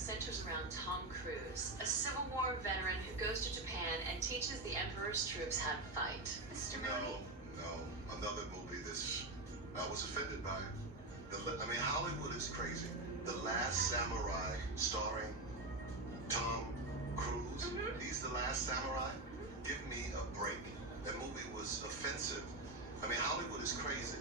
centers around Tom Cruise, a Civil War veteran who goes to Japan and teaches the Emperor's troops how to fight. Mr. Mooney? No, another movie this I was offended by. Hollywood is crazy. The Last Samurai, starring Tom Cruise. He's the Last Samurai. Give me a break. That movie was offensive. Hollywood is crazy.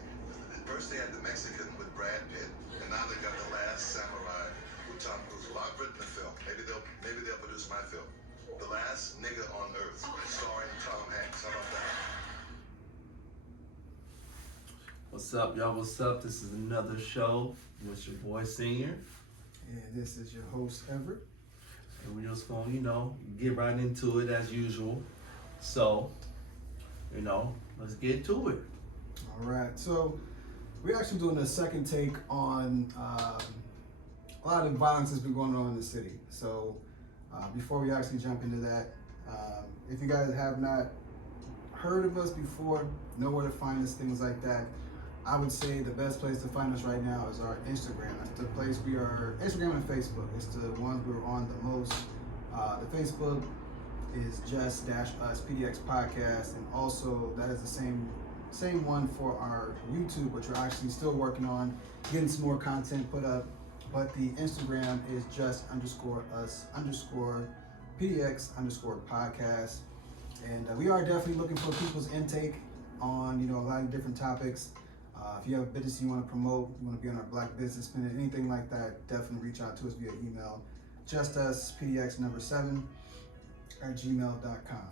First they had the Mexican with Brad Pitt, and now they got the Last Samurai with Tom Cruise. Well, I've written the film. Maybe they'll produce my film. The Last Nigga on Earth, starring Tom Hanks. How about that? What's up, y'all? What's up? This is another show with your boy Senior. And this is your host, Everett. And we're just going to, get right into it as usual. So, let's get to it. All right. So, we're actually doing a second take on a lot of the violence that's been going on in the city. So, before we actually jump into that, if you guys have not heard of us before, know where to find us, things like that, I would say the best place to find us right now is our Instagram. That's the place we are, Instagram and Facebook. It's the ones we're on the most. The Facebook is just-us PDX podcast, and also that is the same one for our YouTube, which we're actually still working on getting some more content put up. But the Instagram is just_us_PDX_podcast. And we are definitely looking for people's intake on, a lot of different topics. If you have a business you want to promote, you want to be on our Black Business Minute, anything like that, definitely reach out to us via email, justuspdx7@gmail.com.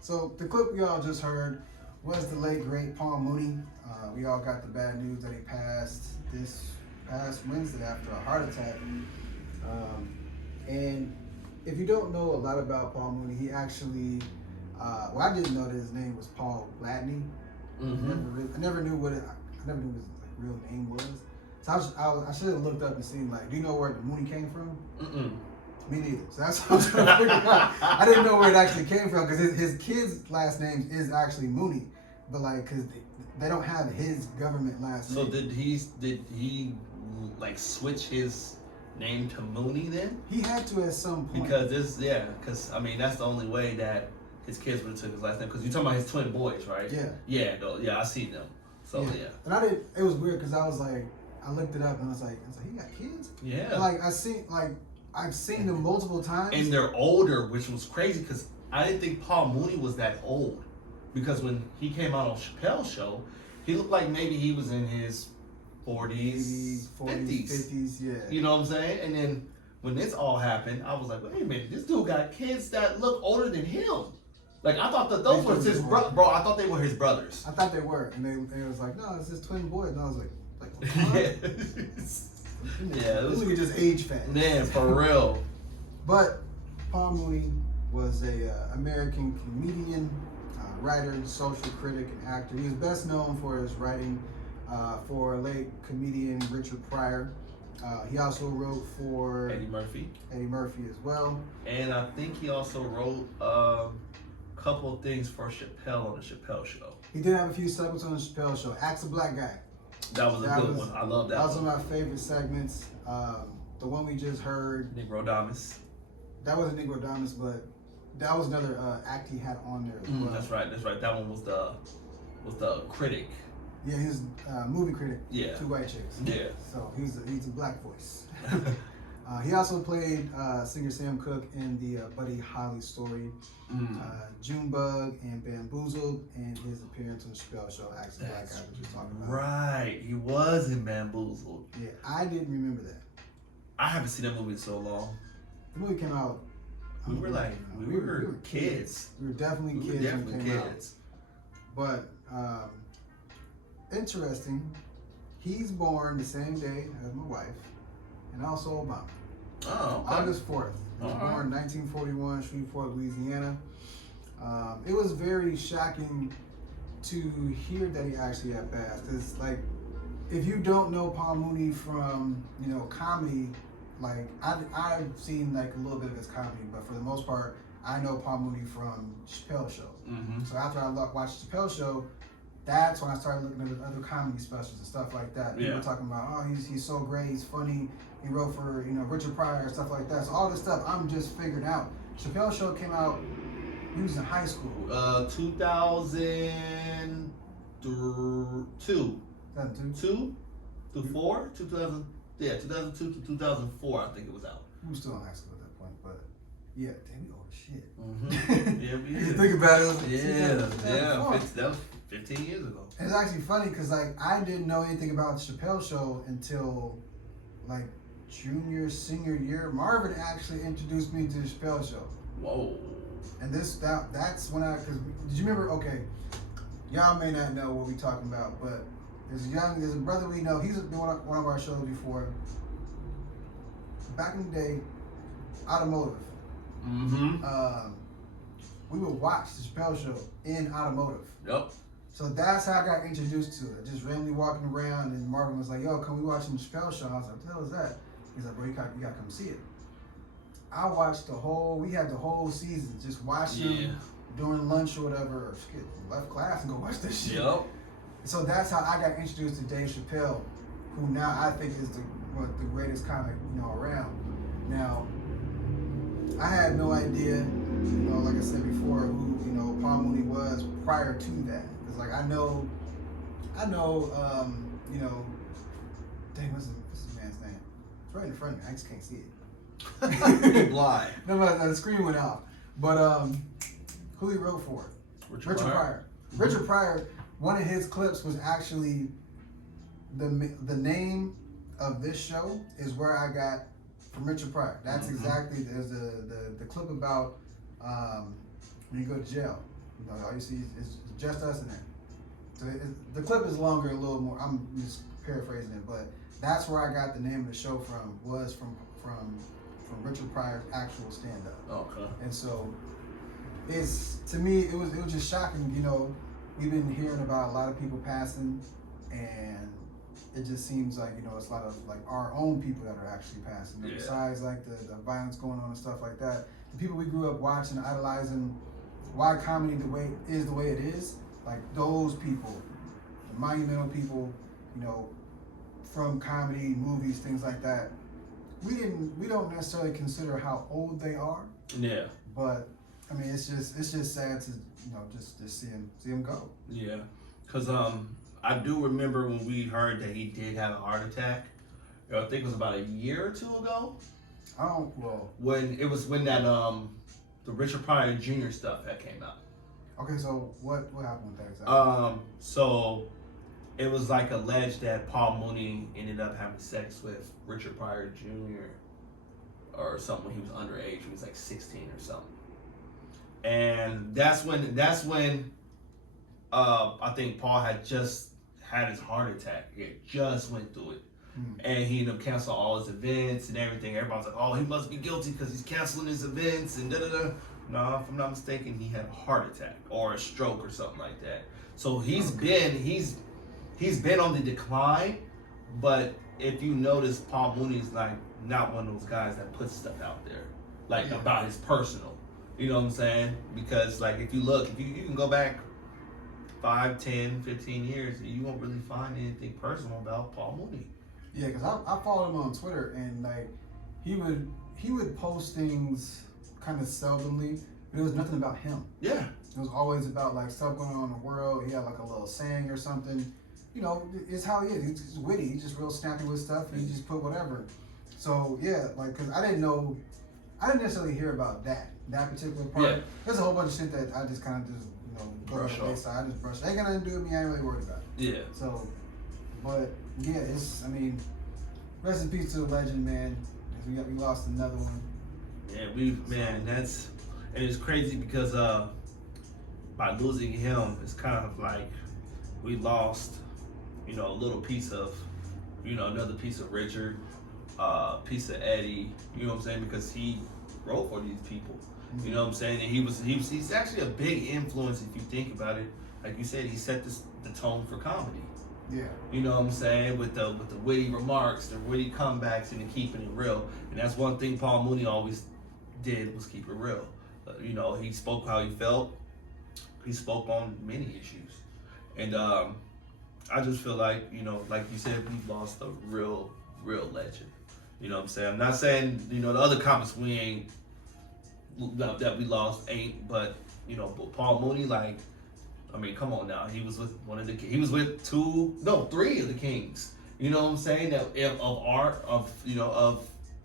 So the clip we all just heard was the late, great Paul Mooney. We all got the bad news that he passed this past Wednesday after a heart attack. And if you don't know a lot about Paul Mooney, he actually, I didn't know that his name was Paul Gladney. Mm-hmm. I never knew what his real name was. So I should have looked up and seen, do you know where the Mooney came from? Mm-mm. Me neither. So that's what I was trying to figure out. I didn't know where it actually came from, because his kid's last name is actually Mooney, but because they don't have his government last name. So did he switch his name to Mooney then? He had to at some point. Because that's the only way that his kids would have took his last name. Because you're talking about his twin boys, right? Yeah. Yeah, I see them. So yeah. And it was weird because I looked it up and I was like, he got kids? Yeah. And I've seen them multiple times. And they're older, which was crazy because I didn't think Paul Mooney was that old. Because when he came out on Chappelle's show, he looked like maybe he was in his 40s, 50s. Yeah. You know what I'm saying? And then when this all happened, I was like, wait a minute, this dude got kids that look older than him. I thought that those were his brothers. Bro, I thought they were his brothers. I thought they were. And they was like, no, it's his twin boys. And I was like what? Yeah, this nigga just age fat. Man, for real. But Paul Mooney was a American comedian, writer, social critic, and actor. He was best known for his writing for late comedian Richard Pryor. He also wrote for Eddie Murphy as well. And I think he also wrote a couple of things for Chappelle on the Chappelle Show. He did have a few segments on the Chappelle Show. Ask a Black Guy. That was a good one. I love that. That was one of my favorite segments. The one we just heard, Negro Damas. that wasn't Negro Damas, but that was another act he had on there as well. That's right. That one was the critic. Yeah, he was movie critic. Yeah. 2 white chicks. Yeah. So he's a black voice. He also played singer Sam Cooke in the Buddy Holly story, Junebug and Bamboozled, and his appearance on the Chappelle Show, Ask the Black Guy, which you're talking about. Right, he was in Bamboozled. Yeah, I didn't remember that. I haven't seen that movie in so long. The movie came out. We were kids. We were definitely We were kids definitely when it came kids. out. But interesting, he's born the same day as my wife, and also Obama. Oh, okay. August 4th. He was born in 1941, Shreveport, Louisiana. It was very shocking to hear that he actually had passed. Because, if you don't know Paul Mooney from, comedy, I've seen, a little bit of his comedy, but for the most part, I know Paul Mooney from Chappelle Show. Mm-hmm. So after I watched Chappelle Show, that's when I started looking at other comedy specials and stuff like that. People Yeah. were talking about, oh, he's so great, he's funny. He wrote for Richard Pryor and stuff like that. So all this stuff I'm just figuring out. Chappelle Show came out. He was in high school. 2002. 2002. 2002 to 2004, I think it was out. He was still in high school at that point, but yeah, damn, we old as shit. Mm-hmm. Yeah, we You is. think about it. That was 15 years ago. It's actually funny because like I didn't know anything about the Chappelle Show until like senior year. Marvin actually introduced me to the Chappelle Show, Whoa. and that's when because did you remember? Okay, y'all may not know what we talking about, but there's a brother we know. He's been on one of our shows before. Back in the day, automotive. Mm-hmm. We would watch the Chappelle Show in automotive. Yep. So that's how I got introduced to it. Just randomly walking around, and Marvin was like, "Yo, can we watch the Chappelle Show?" I was like, "What the hell is that?" He's like, "Bro, you gotta come see it." I watched we had the whole season, just watching Yeah. during lunch or whatever, or skip, left class and go watch this shit. Yep. So that's how I got introduced to Dave Chappelle, who now I think is the greatest comic around. Now, I had no idea, like I said before, who Paul Mooney was prior to that, because like I know, dang, what's this man's name? It's right in front of me. I just can't see it. You're blind. No, the screen went off. But who he wrote for? Richard Pryor. Mm-hmm. Richard Pryor. One of his clips was actually the name of this show is where I got from Richard Pryor. That's exactly there's the clip about when you go to jail. All you see is just us in there. So the clip is longer, a little more. I'm just paraphrasing it, but that's where I got the name of the show from. Was from Richard Pryor's actual stand-up. Okay. And so to me it was just shocking. We've been hearing about a lot of people passing, and it just seems like it's a lot of like our own people that are actually passing. Yeah. Besides like the violence going on and stuff like that, the people we grew up watching, idolizing, why comedy the way it is, like those people, the monumental people, from comedy, movies, things like that. We don't necessarily consider how old they are, Yeah. but I mean it's just sad to just see him go. Yeah. Cause I do remember when we heard that he did have a heart attack. I think it was about a year or two ago. When that the Richard Pryor Jr. stuff that came out. Okay, so what happened with that exactly? So it was like alleged that Paul Mooney ended up having sex with Richard Pryor Jr. or something when he was underage. He was like 16 or something. And that's when I think Paul had just had his heart attack. He had just went through it. And he ended up canceling all his events and everything. Everybody's like, oh, he must be guilty because he's canceling his events and da-da-da. No, if I'm not mistaken, he had a heart attack or a stroke or something like that. So he's been on the decline, but if you notice, Paul Mooney's like not one of those guys that puts stuff out there, like about his personal. You know what I'm saying? Because like if you can go back 5, 10, 15 years, you won't really find anything personal about Paul Mooney. Yeah, because I followed him on Twitter, and like he would post things kind of seldomly, but it was nothing about him. Yeah. It was always about like stuff going on in the world. He had like a little saying or something. It's how he is. He's witty. He's just real snappy with stuff. And he just put whatever. So yeah, like because I didn't necessarily hear about that particular part. Yeah. There's a whole bunch of shit that I just kind of just Brush go to the off. wayside. I just brush. Ain't got nothing to do with me. I ain't really worried about it. Yeah. So, but yeah, rest in peace to the legend, man. We lost another one. Yeah, and it's crazy because by losing him, it's kind of like we lost, a little piece of, another piece of Richard, piece of Eddie. You know what I'm saying? Because he wrote for these people. Mm-hmm. You know what I'm saying? And he's actually a big influence if you think about it. Like you said, he set the tone for comedy. Yeah. You know what I'm saying? With the witty remarks, the witty comebacks, and the keeping it real. And that's one thing Paul Mooney always did, was keep it real. He spoke how he felt. He spoke on many issues. And I just feel like, you know, like you said, we lost a real legend. You know what I'm saying? I'm not saying, you know, the other comics that we lost ain't, but, you know, but Paul Mooney, like, I mean, come on now. He was with he was with three of the kings. You know what I'm saying? Of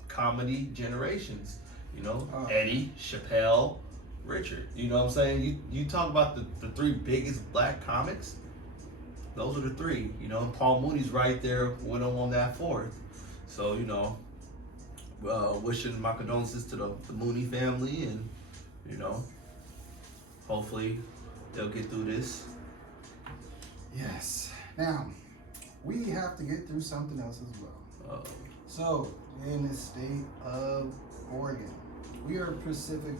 comedy generations. You know, Eddie, Chappelle, Richard. You know what I'm saying? You talk about the three biggest black comics. Those are the three. You know, and Paul Mooney's right there with him on that fourth. So, you know, wishing my condolences to the Mooney family, and, you know, hopefully they'll get through this. Yes. Now, we have to get through something else as well. So, in the state of Oregon, we are specifically,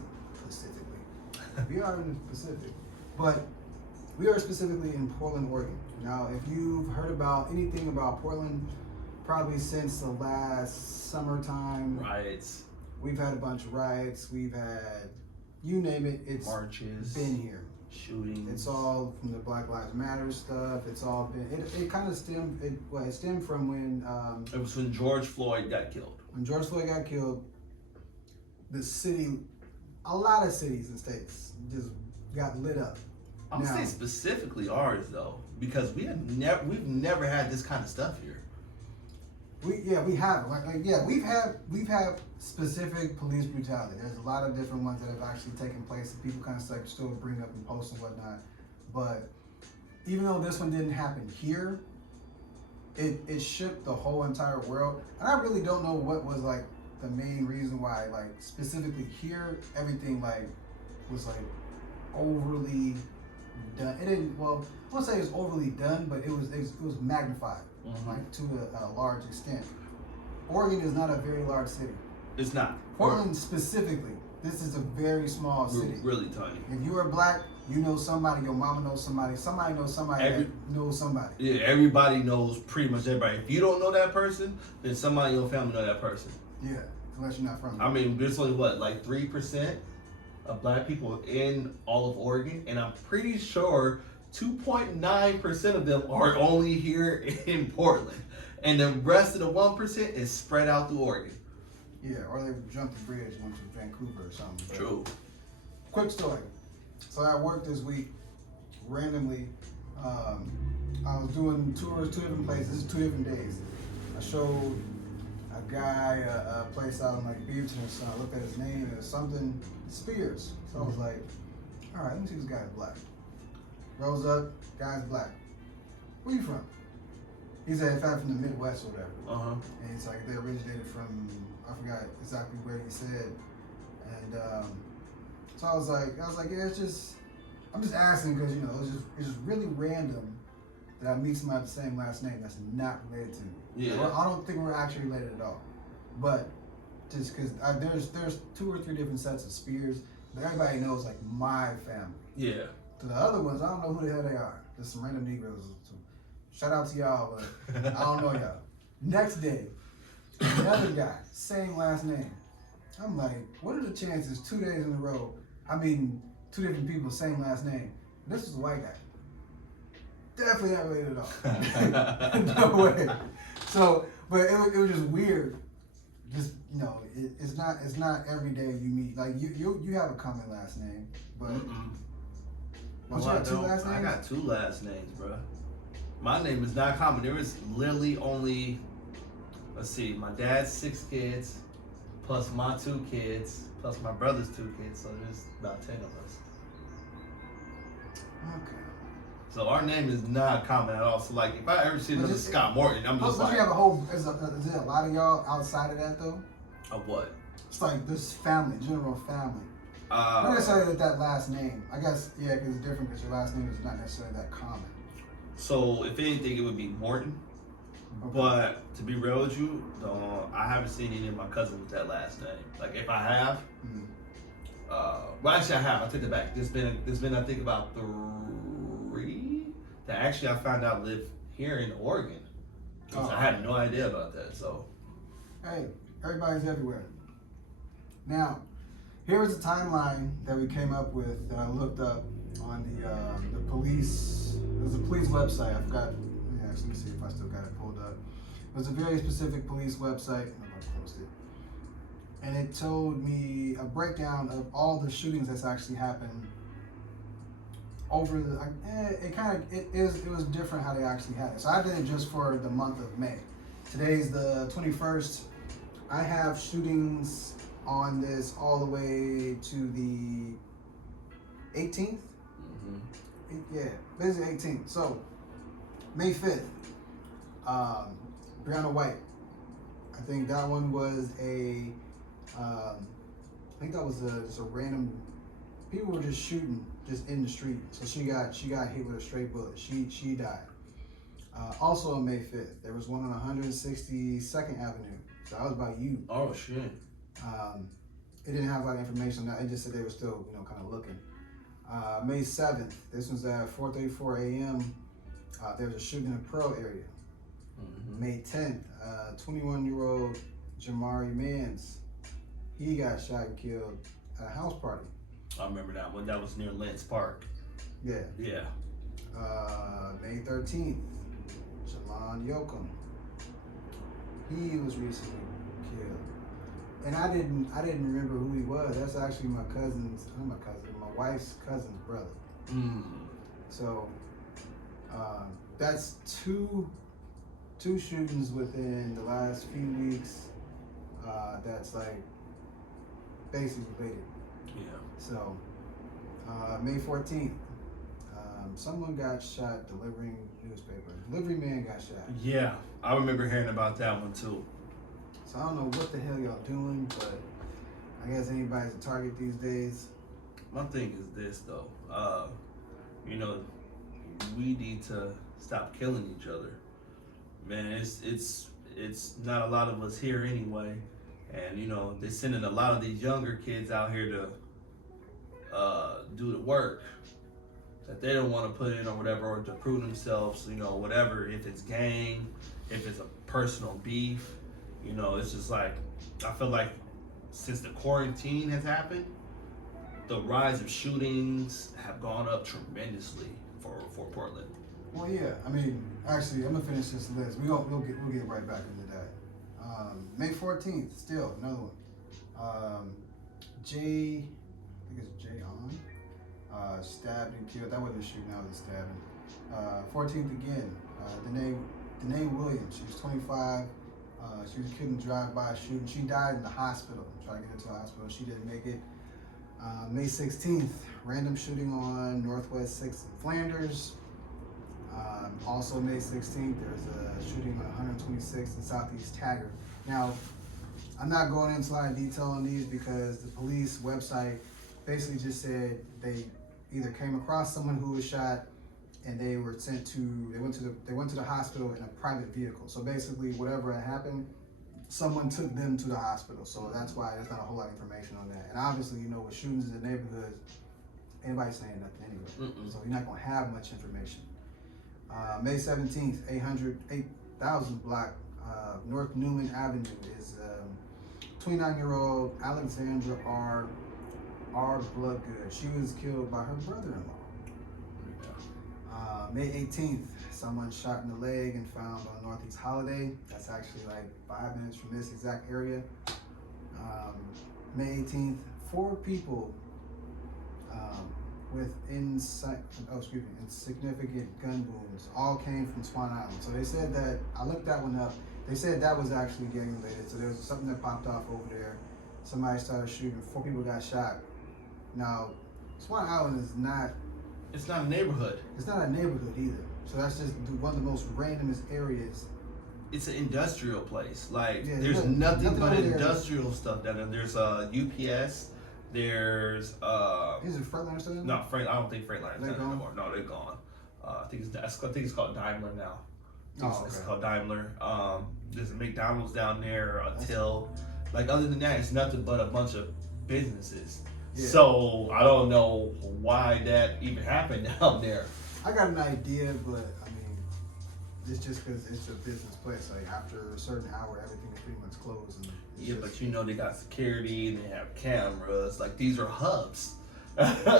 we are in the Pacific, but we are specifically in Portland, Oregon. Now, if you've heard about anything about Portland, probably since the last summertime, Riots. We've had a bunch of riots. We've had, you name it, it's marches, been here. Shootings. It's all from the Black Lives Matter stuff. It's all been. It kind of stemmed. It stemmed from when. It was when George Floyd got killed. When George Floyd got killed, the city, a lot of cities and states just got lit up. I'm gonna say specifically ours though, because we've never had this kind of stuff here. We have we've had specific police brutality. There's a lot of different ones that have actually taken place that people kind of like still bring up and post and whatnot. But even though this one didn't happen here, it shook the whole entire world. And I really don't know what was like the main reason why, like specifically here, everything like was like overly done. It didn't. Well, I won't say it was overly done, but it was magnified. Like to a large extent. Oregon is not a very large city. It's not. Portland specifically, this is a very small city. Really tiny. If you are black, you know somebody, your mama knows somebody knows somebody that knows somebody. Yeah, everybody knows pretty much everybody. If you don't know that person, then somebody in your family know that person. Yeah, unless you're not from there. I mean, there's only like 3% of black people in all of Oregon, and I'm pretty sure 2.9% of them are only here in Portland, and the rest of the 1% is spread out through Oregon. Yeah, or they jumped the bridge and went to Vancouver or something. True. Quick story. So I worked this week randomly. I was doing tours, 2 different places, 2 different days. I showed a guy a place out in like Beaverton or something. I looked at his name and it was something Spears. So I was like, all right, let me see if this guy's black. Rose up, guy's black. Where you from? He said, in fact, from the Midwest or whatever. And he's like, they originated from, I forgot exactly where he said. And so I was like, yeah, it's just, I'm just asking because, you know, it's just really random that I meet somebody with the same last name that's not related to me. Yeah. I don't think we're actually related at all. But just because there's 2 or 3 different sets of Spears, but everybody knows like my family. Yeah. To the other ones, I don't know who the hell they are. Just some random Negroes. So shout out to y'all, but I don't know y'all. Next day, another guy, same last name. I'm like, what are the chances 2 days in a row? I mean, 2 different people, same last name. This is a white guy. Definitely not related at all. No way. So, but it was just weird. Just, you know, it's not every day you meet. Like you have a common last name, but. Well, you got 2 last names? I got 2 last names, bro. My name is not common. There is literally only, let's see, my dad's 6 kids, plus my 2 kids, plus my brother's 2 kids. So there's about 10 of us. Okay. So our name is not common at all. So like, if I ever see another Scott Morton, I'm just like. You have a whole. Is there a lot of y'all outside of that though? Of what? It's like this family, general family. Not necessarily with that last name. I guess, yeah, because it's different because your last name is not necessarily that common. So, if anything, it would be Morton. Okay. But to be real with you, I haven't seen any of my cousins with that last name. Like, if I have, well, actually, I have. I take it back. There's been I think about 3 that actually I found out live here in Oregon. I had no idea about that. So, hey, everybody's everywhere. Now. Here was a timeline that we came up with that I looked up, on the police. It was a police website. I forgot. Yeah, let me see if I still got it pulled up. It was a very specific police website. I'm gonna post it. And it told me a breakdown of all the shootings that's actually happened over the. It was different how they actually had it. So I did it just for the month of May. Today's the 21st. I have shootings on this all the way to the 18th. Yeah, basically 18th. So May 5th, Brianna White. I think that one was I think that was just a random. People were just shooting just in the street. So she got hit with a straight bullet. She died. Also on May 5th, there was one on 162nd Avenue. So that was by you. Oh shit. It didn't have a lot of information on that. It just said they were still, kind of looking. May 7th, this was at 4:34 a.m. There was a shooting in the Pearl area. May 10th, 21-year-old Jamari Mans, he got shot and killed at a house party. I remember that one. That was near Lentz Park. Yeah. Yeah. May 13th, Jalon Yoakum. He was recently killed. And I didn't remember who he was. That's actually my wife's cousin's brother. So that's two shootings within the last few weeks. That's like basically related. Yeah. So May 14th, someone got shot delivering newspaper. Delivery man got shot. Yeah, I remember hearing about that one too. So I don't know what the hell y'all doing, but I guess anybody's a target these days. My thing is this though, we need to stop killing each other. Man, it's not a lot of us here anyway, and they're sending a lot of these younger kids out here to do the work that they don't want to put in or whatever, or to prove themselves, whatever. If it's gang, if it's a personal beef, it's just like I feel like since the quarantine has happened, the rise of shootings have gone up tremendously for Portland. Well, yeah. I mean, actually, I'm gonna finish this list. We'll get right back into that. May 14th, still another one. Jay On, stabbed and killed. That wasn't a shooting. That was a stabbing. 14th again. Danae Williams. She was 25. She was killed in a drive-by shooting. She died in the hospital. Trying to get into the hospital. She didn't make it. May 16th, random shooting on Northwest 6th in Flanders. Also May 16th, there's a shooting on 126th in Southeast Taggart. Now, I'm not going into a lot of detail on these because the police website basically just said they either came across someone who was shot and they were they went to the hospital in a private vehicle. So basically whatever had happened, someone took them to the hospital. So that's why there's not a whole lot of information on that. And obviously, with shootings in the neighborhood, anybody's saying nothing anyway. So you're not gonna have much information. May 17th, 8,000 block, North Newman Avenue is 29-year-old Alexandra R. Bloodgood. She was killed by her brother-in-law. May 18th, someone shot in the leg and found on Northeast Holiday. That's actually like 5 minutes from this exact area. May 18th, 4 people with insignificant gun wounds all came from Swan Island. So they said that, I looked that one up, they said that was actually gang related. So there was something that popped off over there. Somebody started shooting, 4 people got shot. Now, Swan Island is not... It's not a neighborhood. It's not a neighborhood either. So that's just one of the most randomest areas. It's an industrial place. Like, Yeah, there's nothing but over there. industrial stuff down there. There's UPS. There's Is it Freightliner still in there? no Freight. I don't think Freightliner's They're done gone? anymore. No, they're gone. I think it's called Daimler now. It's Okay. called Daimler. There's a McDonald's down there, a Till. Like, other than that, it's nothing but a bunch of businesses. Yeah. So I don't know why that even happened down there. I got an idea, but I mean, it's just because it's a business place. Like after a certain hour, everything is pretty much closed. And Yeah, but they got security, they have cameras. Like, these are hubs.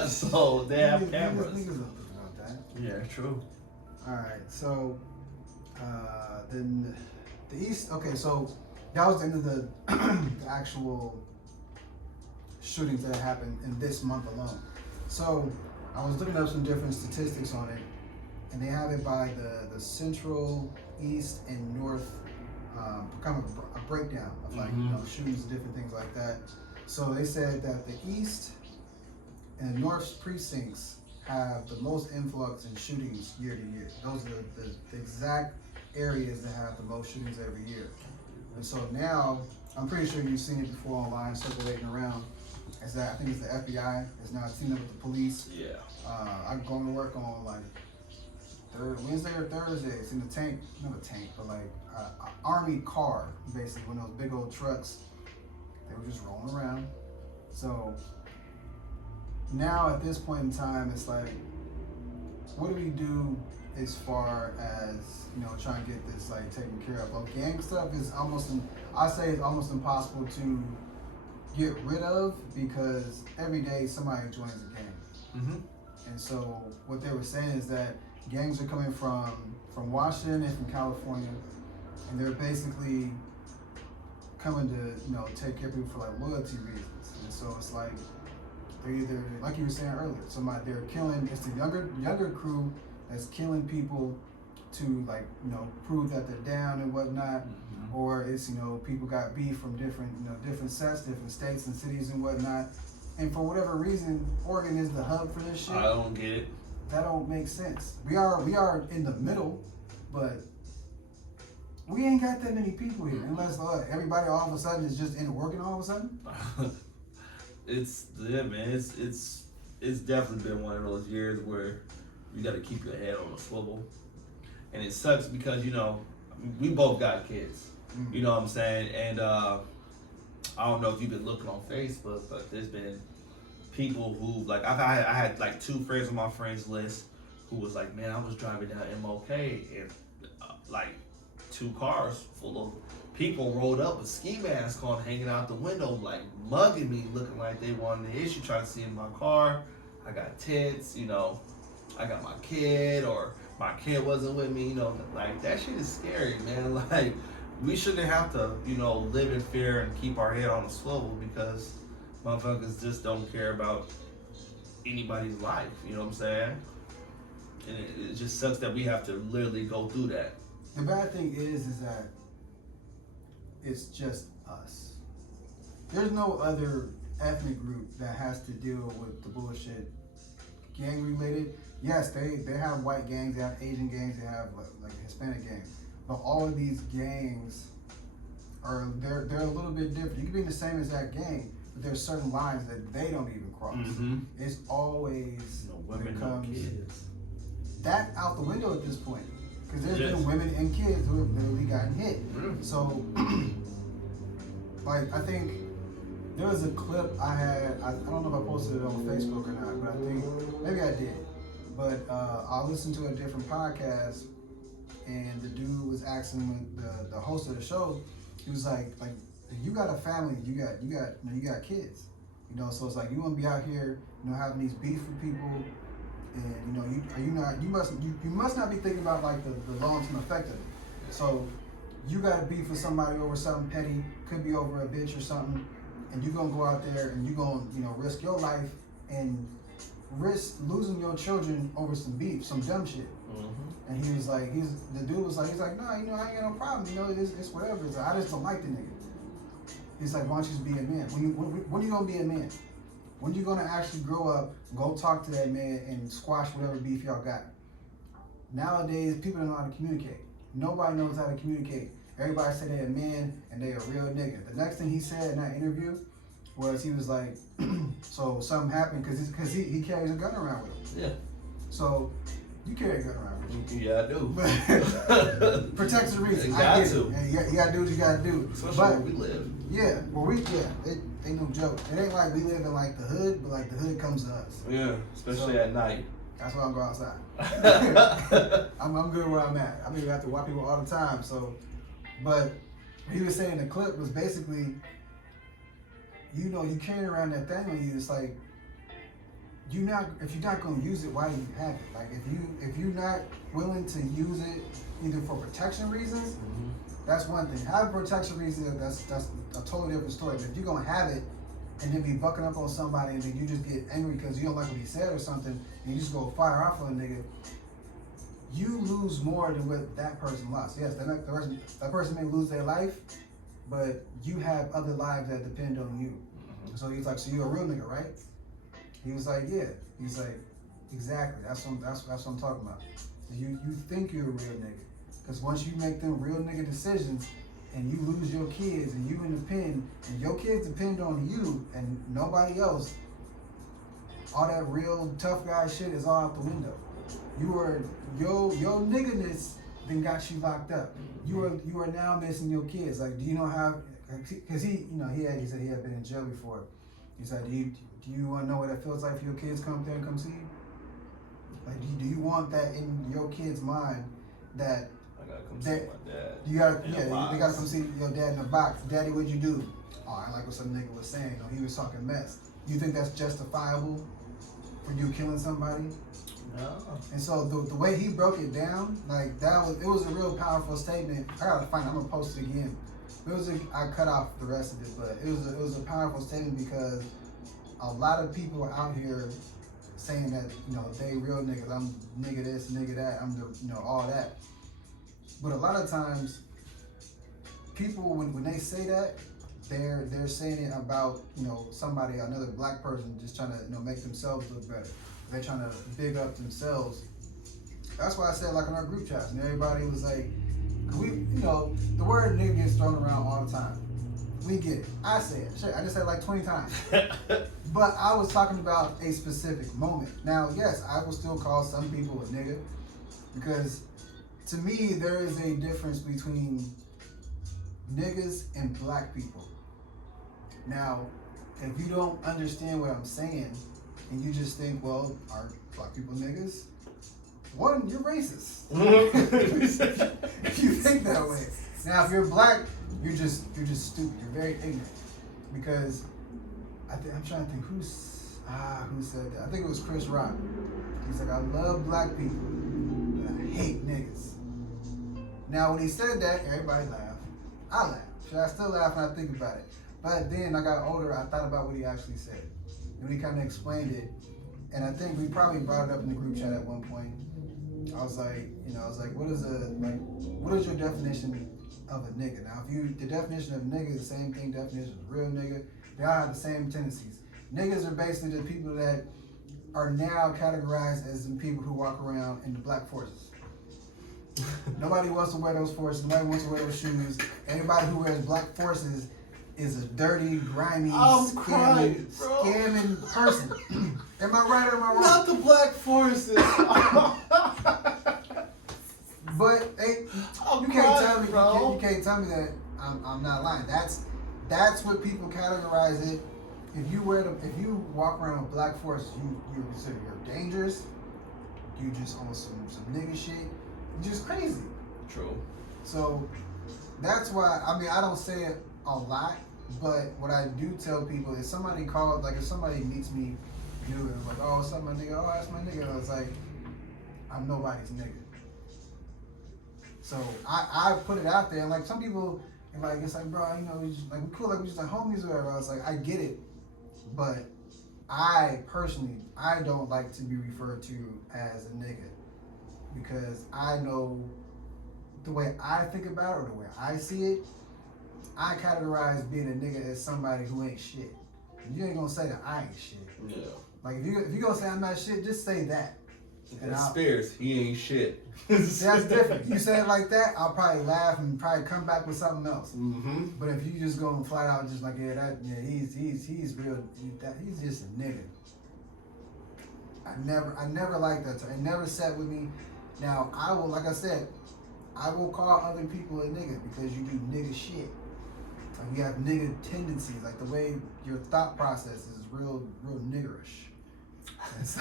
So they have Niggas cameras. don't think about that. Yeah, true. All right, so then the East. Okay, so that was the end of the actual shootings that happened in this month alone. So I was looking up some different statistics on it, and they have it by the Central, East, and North, kind of a breakdown of like shootings and different things like that. So they said that the East and North precincts have the most influx in shootings year to year. Those are the exact areas that have the most shootings every year. And so now, I'm pretty sure you've seen it before online, circulating around. Is that I think it's the FBI is now teaming up with the police. Yeah. I'm going to work on like Wednesday or Thursday. It's in the tank, not a tank, but like an army car, basically, one of those big old trucks. They were just rolling around. So now at this point in time, it's like, what do we do as far as, you know, trying to get this like taken care of? Well, gang stuff is I say it's almost impossible to get rid of because every day somebody joins a gang. Mm-hmm. And so what they were saying is that gangs are coming from Washington and from California, and they're basically coming to, you know, take care of people for like loyalty reasons. And so it's like they're either, like you were saying earlier, they're killing. It's the younger crew that's killing people to, like, you know, prove that they're down and whatnot, or it's, you know, people got beef from different sets, different states and cities and whatnot. And for whatever reason, Oregon is the hub for this shit. I don't get it. That don't make sense. We are in the middle, but we ain't got that many people here. Unless everybody all of a sudden is just in Oregon all of a sudden. Man. It's definitely been one of those years where you got to keep your head on a swivel, and it sucks because, you know, we both got kids. You know what I'm saying? And I don't know if you've been looking on Facebook, but there's been people who, like, I had like 2 friends on my friends list who was like, man, I was driving down MLK and like 2 cars full of people rolled up with ski masks on, hanging out the window, like mugging me, looking like they wanted the issue, trying to see in my car. I got tits, you know, I got my kid, or my kid wasn't with me, you know, like that shit is scary, man. Like, we shouldn't have to, you know, live in fear and keep our head on a swivel because motherfuckers just don't care about anybody's life, you know what I'm saying? And it just sucks that we have to literally go through that. The bad thing is that it's just us. There's no other ethnic group that has to deal with the bullshit gang related. Yes, they have white gangs, they have Asian gangs, they have like Hispanic gangs. But all of these gangs they're a little bit different. You can be in the same exact gang, but there's certain lines that they don't even cross. It's always women, no kids. That out the window at this point, because there's been women and kids who have literally gotten hit. So, like, I think there was a clip I had. I don't know if I posted it on Facebook or not, but I think maybe I did. But I listened to a different podcast, and the dude was asking the host of the show. He was like, you got a family, you got kids, you know. So it's like, you want to be out here, you know, having these beef with people, and you know, you must not be thinking about like the long term effect of it. So you got to beef with somebody over something petty, could be over a bitch or something, and you're gonna go out there and you're gonna, you know, risk your life and risk losing your children over some beef, some dumb shit. And he was like, the dude was like, no, you know, I ain't got no problem, you know, it's whatever. It's like, I just don't like the nigga. He's like, why don't you just be a man? When you gonna be a man? When you gonna actually grow up, go talk to that man and squash whatever beef y'all got? Nowadays, people don't know how to communicate. Nobody knows how to communicate. Everybody say they a man and they a real nigga. The next thing he said in that interview was, he was like, so something happened because he carries a gun around with him. Yeah. So you carry a gun around with you. Yeah, I do. Protects the reason. You I got get to. it. And you gotta do what you gotta do. Especially but where we live. Yeah, it ain't no joke. It ain't like we live in like the hood, but like the hood comes to us. Yeah, especially at night. That's why I go outside. I'm good where I'm at. I mean, we have to watch people all the time. So, but what he was saying in the clip was basically, you know, you carrying around that thing on you. It's like, if you're not gonna use it, why do you have it? Like if you're not willing to use it either for protection reasons, that's one thing. Have protection reasons, that's a totally different story. But if you're gonna have it and then be bucking up on somebody and then you just get angry because you don't like what he said or something, and you just go fire off on a nigga, you lose more than what that person lost. Yes, that person may lose their life, but you have other lives that depend on you. So he's like, so you a real nigga, right? He was like, yeah. He's like, exactly. That's what I'm talking about. You think you're a real nigga, because once you make them real nigga decisions, and you lose your kids, and you in the pen, and your kids depend on you and nobody else, all that real tough guy shit is all out the window. Your nigga-ness then got you locked up. You are now missing your kids. Like, do you know how? Because he said he had been in jail before. He said, do you want to know what it feels like for your kids come there and come see you? Like, do you want that in your kid's mind that I gotta come see my dad? You gotta, they gotta come see your dad in the box. Daddy, what'd you do? Oh, I like what some nigga was saying. He was talking mess. You think that's justifiable for you killing somebody? No. And so the way he broke it down, like it was a real powerful statement. I gotta find it. I'm gonna post it again. I cut off the rest of it, but it was a powerful statement because a lot of people are out here saying that they real niggas. I'm nigga this, nigga that. I'm the all that. But a lot of times, people when they say that, they're saying it about somebody, another black person, just trying to make themselves look better. They're trying to big up themselves. That's why I said, like, in our group chats, and everybody was like, the word nigga gets thrown around all the time. We get it. I say it. Shit, I just said it like 20 times. But I was talking about a specific moment. Now, yes, I will still call some people a nigga because to me, there is a difference between niggas and black people. Now, if you don't understand what I'm saying and you just think, well, are black people niggas? One, you're racist. If you think that way. Now, if you're black, you're just stupid. You're very ignorant. Because I'm trying to think who said that. I think it was Chris Rock. He's like, I love black people, but I hate niggas. Now, when he said that, everybody laughed. I laughed. I still laugh when I think about it. But then I got older, I thought about what he actually said. And he kind of explained it. And I think we probably brought it up in the group chat at one point. I was like, what is your definition of a nigga? Now, the definition of nigga is the same thing, definition of real nigga. They all have the same tendencies. Niggas are basically the people that are now categorized as the people who walk around in the black forces. Nobody wants to wear those forces. Nobody wants to wear those shoes. Anybody who wears black forces is a dirty, grimy, scamming person. Am I right or am I wrong? Not the black forces. But you can't tell me, bro. You can't tell me that I'm not lying. That's what people categorize it. If you walk around with black forces, you're dangerous. You just on some nigga shit. You're just crazy. True. So that's why I don't say it a lot, but what I do tell people is if somebody meets me new and like, oh, what's up, my nigga? Oh, that's my nigga. I was like, I'm nobody's nigga. So I put it out there, and like some people, it's like, bro, we just, like, we cool, like we just like homies or whatever. I was like, I get it, but I personally, I don't like to be referred to as a nigga because I know the way I think about it or the way I see it. I categorize being a nigga as somebody who ain't shit. You ain't gonna say that I ain't shit. Yeah. Like if you gonna say I'm not shit, just say that. And Spears, he ain't shit. That's different. You say it like that, I'll probably laugh and probably come back with something else. Mm-hmm. But if you just go flat out just like, he's real. He's just a nigga. I never liked that. It never sat with me. Now I will, like I said, I will call other people a nigga because you do nigga shit. Like you have nigga tendencies, like the way your thought process is real niggerish. It's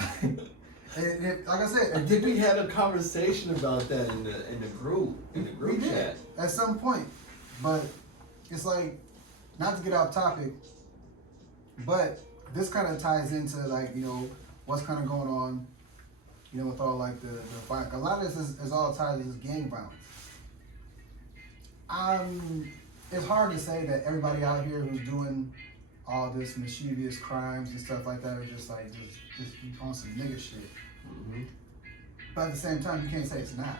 like I said, I think we had a conversation about that in the group chat at some point, but it's like, not to get off topic, but this kind of ties into like what's kind of going on, you know, with all like the violence. A lot of this is all tied to this gang violence. It's hard to say that everybody out here who's doing all this mischievous crimes and stuff like that are just on some nigga shit. Mm-hmm. But at the same time, you can't say it's not.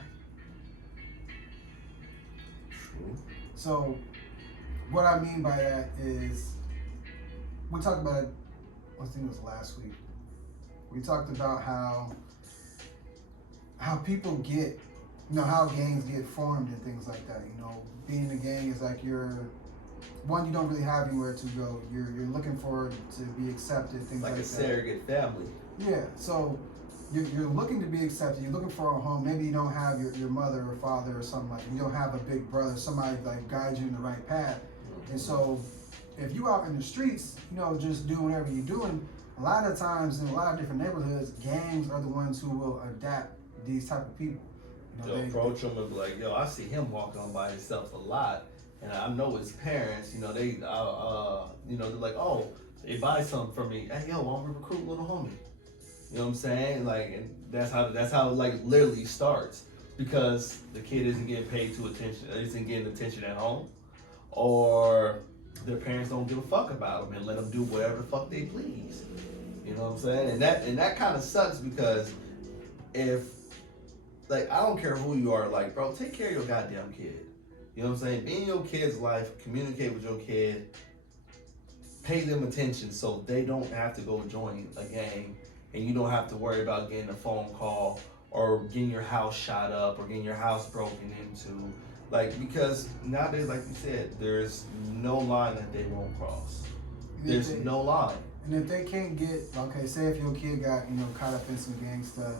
True. So, what I mean by that is, we talked about it, I think it was last week. We talked about how people get, you know, how gangs get formed and things like that. You know, being in a gang is like you don't really have anywhere to go. You're looking for to be accepted, things like Like a that. surrogate family. Yeah, so you're looking to be accepted. You're looking for a home. Maybe you don't have your mother or father or something like that. You don't have a big brother, somebody like guide you in the right path. And so if you out in the streets, you know, just doing whatever you're doing, a lot of times in a lot of different neighborhoods, gangs are the ones who will adapt these type of people. You know, They'll approach him and be like, yo, I see him walking on by himself a lot. And I know his parents, you know, they, you know, they're like, oh, they buy something for me. Hey, yo, why don't we recruit little homie? You know what I'm saying? Like, and that's how like literally starts, because the kid isn't getting paid attention, isn't getting attention at home, or their parents don't give a fuck about them and let them do whatever the fuck they please. You know what I'm saying? And that kind of sucks, because if, like, I don't care who you are, like, bro, take care of your goddamn kid. You know what I'm saying? Be in your kid's life, communicate with your kid, pay them attention so they don't have to go join a gang, and you don't have to worry about getting a phone call or getting your house shot up or getting your house broken into. Like, because nowadays, like you said, there's no line that they won't cross. There's no line. And if they can't get, okay, say if your kid got, you know, caught up in some gang stuff,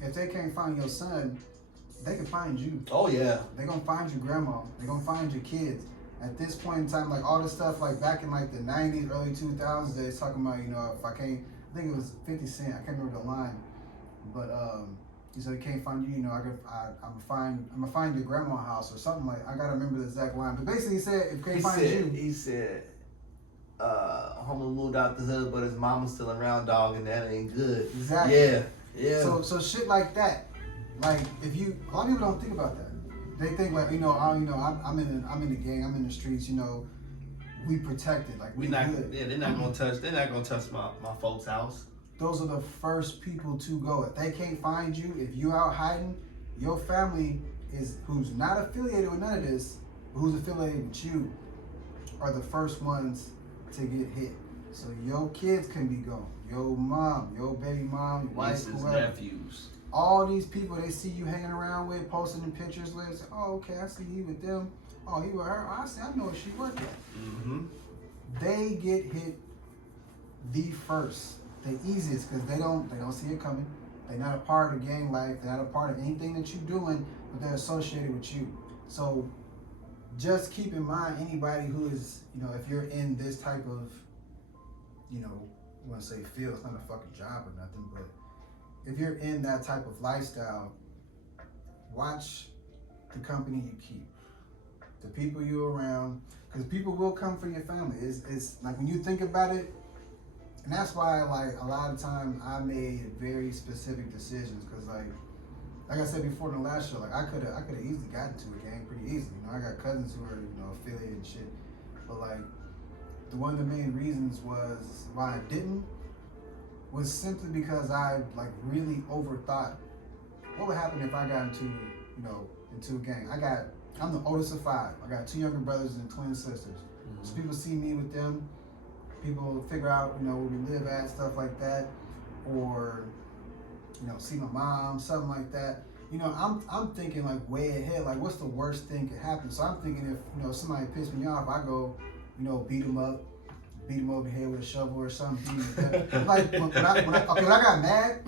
if they can't find your son, they can find you. Oh, yeah. They're gonna find your grandma. They're gonna find your kids. At this point in time, like all the stuff like back in like the 90s, early 2000s, they was talking about, you know, if I can't, I think it was 50 Cent, I can't remember the line, but he said, he can't find you, you know, I'm gonna find your grandma's house or something like, I gotta remember the exact line, but basically he said, if can't find you. He said, homie moved out the hood, but his mama's still around, dog, and that ain't good. Exactly. Yeah, yeah. So shit like that, like if you, a lot of people don't think about that. They think like, I'm in the gang, I'm in the streets, you know, we protected, like we not good. Yeah, they're not gonna touch my folks' house. Those are the first people to go. If they can't find you, if you out hiding, your family who's not affiliated with none of this, but who's affiliated with you, are the first ones to get hit. So your kids can be gone. Your mom, your baby mom, your wife, Nieces, whoever. nephews. All these people they see you hanging around with, posting the pictures with, say, oh, okay, I see you with them. Oh, he with her. Oh, I know where she worked at. Mm-hmm. They get hit the first, the easiest, because they don't see it coming. They're not a part of gang life. They're not a part of anything that you're doing, but they're associated with you. So just keep in mind, anybody who is, you know, if you're in this type of, you know, I want to say field, it's not a fucking job or nothing, but if you're in that type of lifestyle, watch the company you keep, the people you're around, because people will come for your family. It's like when you think about it, and that's why like a lot of times I made very specific decisions, because like I said before in the last show, like I could have easily gotten to a gang pretty easily. You know, I got cousins who are, you know, affiliated and shit, but like one of the main reasons was why I didn't was simply because I like really overthought what would happen if I got into a gang. I'm the oldest of 5. I got 2 younger brothers and twin sisters. Mm-hmm. So people see me with them. People figure out, you know, where we live at, stuff like that, or, you know, see my mom, something like that. You know, I'm thinking like way ahead, like what's the worst thing could happen? So I'm thinking if, you know, somebody pissed me off, I go, you know, beat them over the head with a shovel or something. Like when I got mad,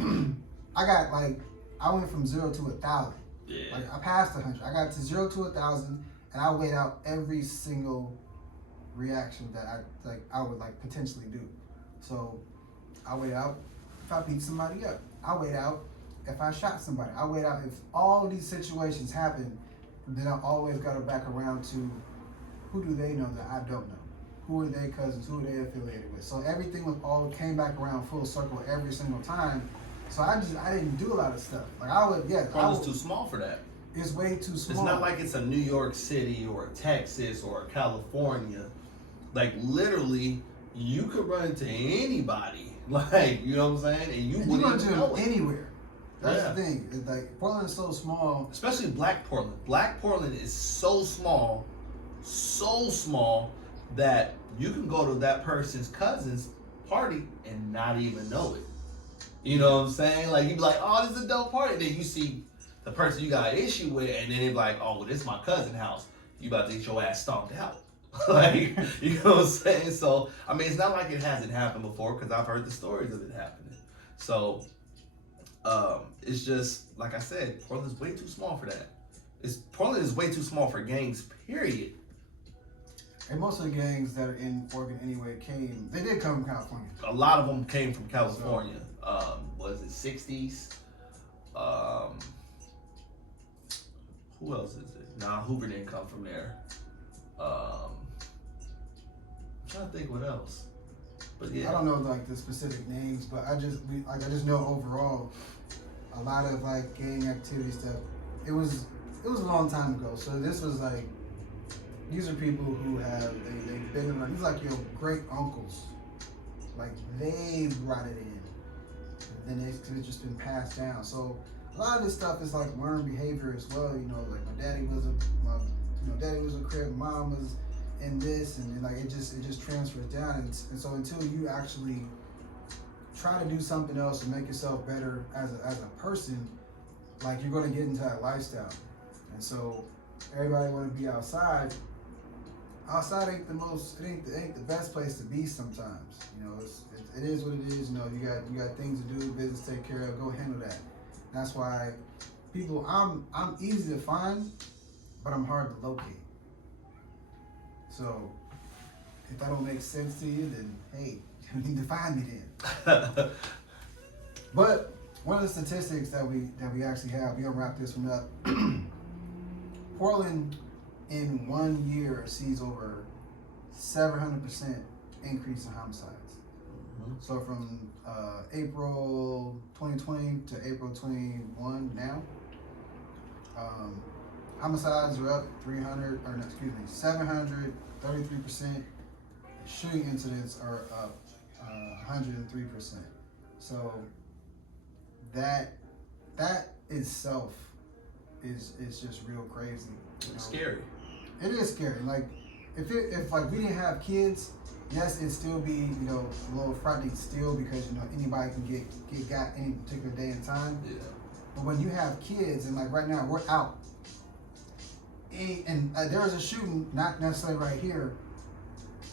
I went from 0 to 1,000. Yeah. Like I passed 100. I got to 0 to 1,000, and I weighed out every single reaction that I would like potentially do. So I weighed out if I beat somebody up. I weighed out if I shot somebody. I weighed out if all these situations happen. Then I always got to back around to who do they know that I don't know. who are they cousins, who are they affiliated with. So everything was all came back around full circle every single time. So I didn't do a lot of stuff. Like I would, yeah. Portland's too small for that. It's way too small. It's not like it's a New York City or a Texas or a California. Like literally, you could run into anybody. Like, you know what I'm saying? And you wouldn't even know it. Anywhere. That's Yeah. the thing. It's like Portland is so small. Especially Black Portland. Black Portland is so small that you can go to that person's cousin's party and not even know it. You know what I'm saying? Like you be like, oh, this is a dope party. Then you see the person you got an issue with, and then they be like, oh, well, this is my cousin's house. You about to get your ass stomped out. Like, you know what I'm saying? So, I mean, it's not like it hasn't happened before because I've heard the stories of it happening. So, it's just, like I said, Portland's way too small for that. Portland is way too small for gangs, period. And most of the gangs that are in Oregon anyway they did come from California. A lot of them came from California. Was it 60s? Who else is it? Nah, Hoover didn't come from there. I'm trying to think what else. But yeah. I don't know like the specific names, but I just know overall a lot of like gang activity stuff. It was a long time ago. So this was like these are people who they've been around. These are like your great uncles. Like they brought it in. And then it's just been passed down. So a lot of this stuff is like learned behavior as well. You know, like my daddy was a crib, mom was in this, and like it just transfers down. And so until you actually try to do something else and make yourself better as a person, like you're gonna get into that lifestyle. And so everybody want to be outside. Outside ain't the best place to be sometimes. You know, it is what it is. You know, you got things to do, business to take care of. Go handle that. That's why people, I'm easy to find, but I'm hard to locate. So if that don't make sense to you, then hey, you need to find me then. But one of the statistics that we actually have, we're gonna wrap this one up. Portland in 1 year sees over 700% increase in homicides. Mm-hmm. So from April 2020 to April 21 now, homicides are up 733%. Shooting incidents are up 103%. So that itself is just real crazy. It's scary. It is scary. Like if like we didn't have kids, yes, it'd still be, you know, a little frightening still because, you know, anybody can get got any particular day and time. Yeah. But when you have kids, and like right now we're out, and there was a shooting, not necessarily right here,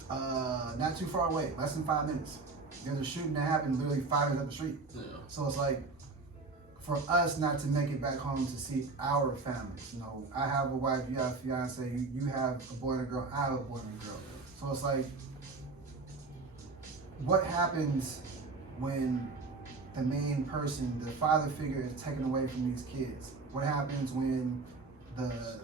not too far away, less than 5 minutes. There's a shooting that happened literally 5 minutes up the street. Yeah. So it's like, for us not to make it back home to see our families. You know, I have a wife, you have a fiance, you have a boy and a girl, I have a boy and a girl. So it's like, what happens when the main person, the father figure, is taken away from these kids? What happens when the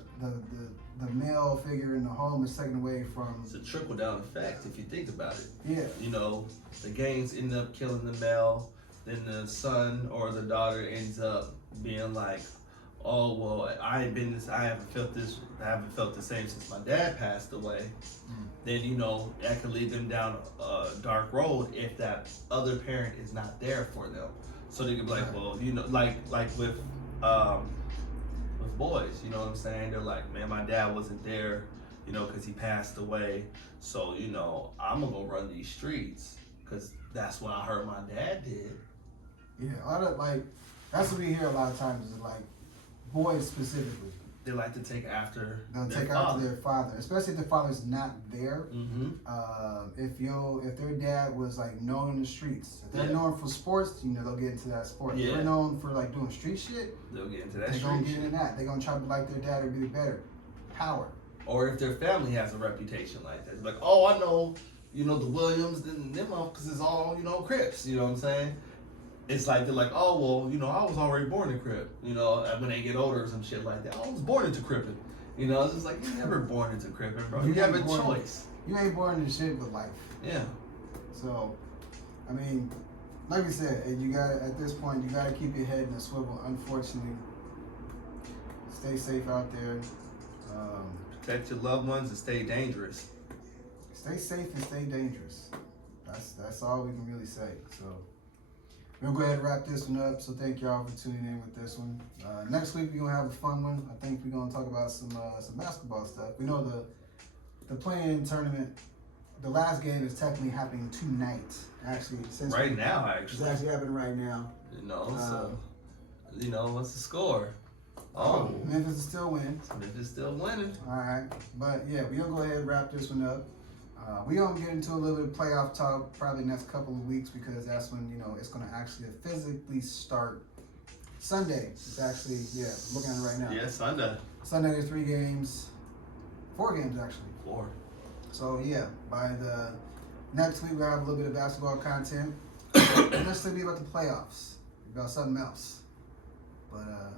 male figure in the home is taken away from? It's a trickle down effect if you think about it. Yeah. You know, the gangs end up killing the male, then the son or the daughter ends up being like, oh well, I haven't felt the same since my dad passed away. Then, you know, that could lead them down a dark road if that other parent is not there for them. So they could be like, well, you know, like with boys, you know what I'm saying? They're like, man, my dad wasn't there, you know, because he passed away. So, you know, I'm gonna go run these streets because that's what I heard my dad did. Yeah, a lot of like, that's what we hear a lot of times is like, boys specifically. They like to take after They'll their take father. after their father, especially if the father's not there. Mm-hmm. If their dad was like known in the streets, if they're Yeah. known for sports, you know, they'll get into that sport. If Yeah. they're known for like doing street shit, They'll get into that they're gonna street get shit. in that. They're gonna try to be like their dad or be better. Power. Or if their family has a reputation like that, like, oh, I know, you know, the Williams and them because it's all, you know, Crips. You know what I'm saying? It's like they're like, oh well, you know, I was already born in Crip. You know, when they get older or some shit like that, I was born into Crippin'. You know, it's just like you're never born into Crippin', bro. You have a choice. you ain't born into shit but life. Yeah. So, I mean, like I said, you got at this point you gotta keep your head in a swivel. Unfortunately, stay safe out there. Protect your loved ones and stay dangerous. Stay safe and stay dangerous. That's all we can really say. So we'll go ahead and wrap this one up. So thank y'all for tuning in with this one. Next week we're gonna have a fun one. I think we're gonna talk about some basketball stuff. We know the play-in tournament. The last game is technically happening tonight. Actually, Right now, it's actually. actually happening right now. You know, so what's the score? Oh, Memphis is still winning. Memphis still winning. All right, but yeah, we'll go ahead and wrap this one up. We're gonna get into a little bit of playoff talk probably next couple of weeks because that's when it's gonna actually physically start. Sunday. It's actually looking at it right now. Yeah, Sunday. Sunday there's 3 games, 4 games actually. 4. So yeah, by the next week we'll have a little bit of basketball content. Not necessarily about the playoffs, about something else, but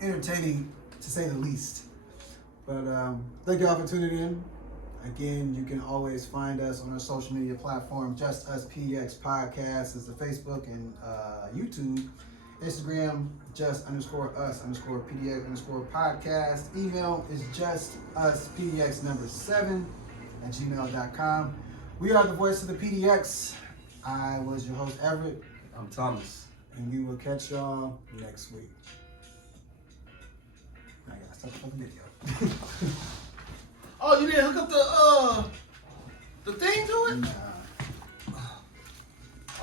entertaining to say the least. But thank y'all for tuning in. Again, you can always find us on our social media platform. Just Us PDX Podcast is the Facebook and YouTube. Instagram, just_us_PDX_podcast. Email is justuspdx7@gmail.com. We are the voice of the PDX. I was your host, Everett. I'm Thomas. And we will catch y'all next week. I gotta stop the video. Oh, you didn't hook up the thing to it? Nah.